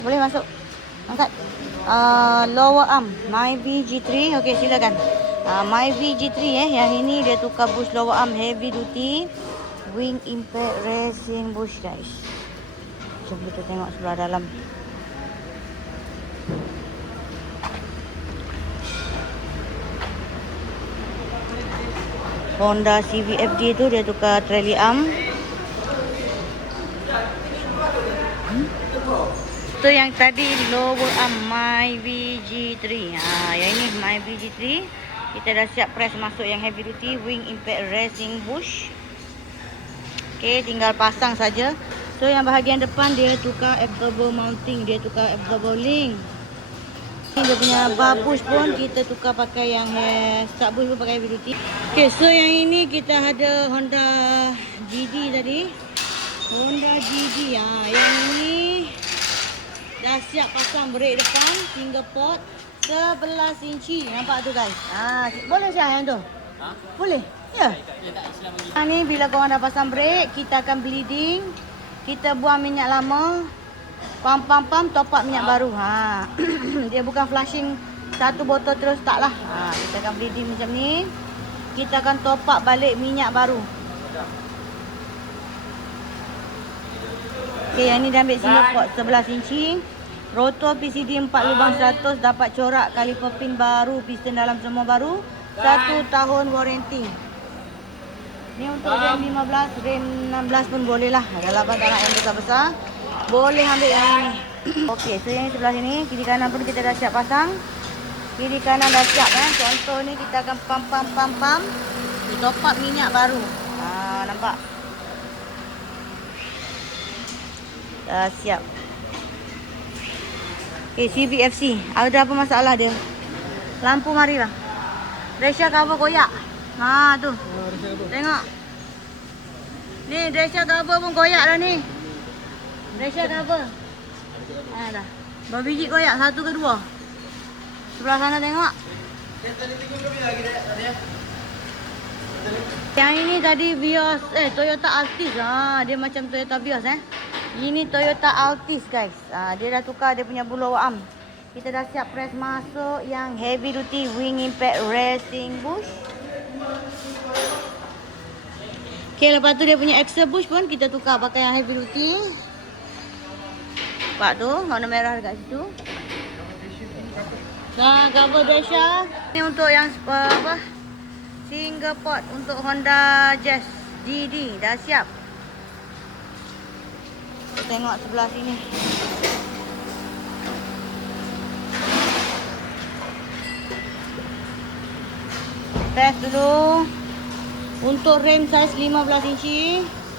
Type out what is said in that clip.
Boleh masuk. Angkat. Lower arm. Myvi G3. Okey, silakan. Myvi G3 yang ini dia tukar bush lower arm heavy duty wing impact racing bush guys. Jom kita tengok sebelah dalam. Honda CVFD tu dia tukar trailing arm. Tu yang tadi lower arm Myvi G3. Yang ini Myvi G3. Kita dah siap press masuk yang heavy duty wing impact racing bush. Okey, tinggal pasang saja. So yang bahagian depan dia tukar absorbable mounting, dia tukar absorbable link. Dia punya bar bush pun kita tukar pakai yang start bush pun pakai heavy duty. Okey, so yang ini kita ada Honda GD tadi. Honda GD yang ini dah siap pasang brake depan single port 11 inci. Nampak tu guys. Boleh siap yang tu? Boleh? Ya. Ni bila korang dah pasang brake, kita akan bleeding. Kita buang minyak lama. Pam top up minyak baru. Dia bukan flushing satu botol terus tak lah. Kita akan bleeding macam ni. Kita akan top up balik minyak baru. Okey, yang ni dia ambil single port 11 inci. Rotor PCD 4 lubang 100, dapat corak kaliper pin baru, piston dalam semua baru. 1 tahun warranty. Ni untuk rem 15, rem 16 pun boleh lah. Kalau abang tak nak yang besar-besar, boleh ambil yang ini. Okey, so yang sebelah sini, kiri kanan pun kita dah siap pasang. Kiri kanan dah siap Contoh ni kita akan pam. Top up minyak baru. Nampak? Dah siap. Okay, CVFC. Ada apa masalah dia? Lampu marilah. Dresha cover koyak. Tu. Tengok. Ni Dresha cover pun koyak dah ni. Dresha cover. Dah. Berapa biji koyak? 1 ke 2? Sebelah sana tengok. Yang ini tadi Vios, Toyota Altis. Dia macam Toyota Vios Ini Toyota Altis guys. Dia dah tukar dia punya blower arm. Kita dah siap press masuk yang heavy duty wing impact racing bush. Okay, lepas tu dia punya extra bush pun kita tukar pakai yang heavy duty. Nampak tu warna merah dekat situ. Cover Dresha. Ni untuk yang single port untuk Honda Jazz GD dah siap. Kita tengok sebelah sini. Test dulu. Untuk rem saiz 15 inci.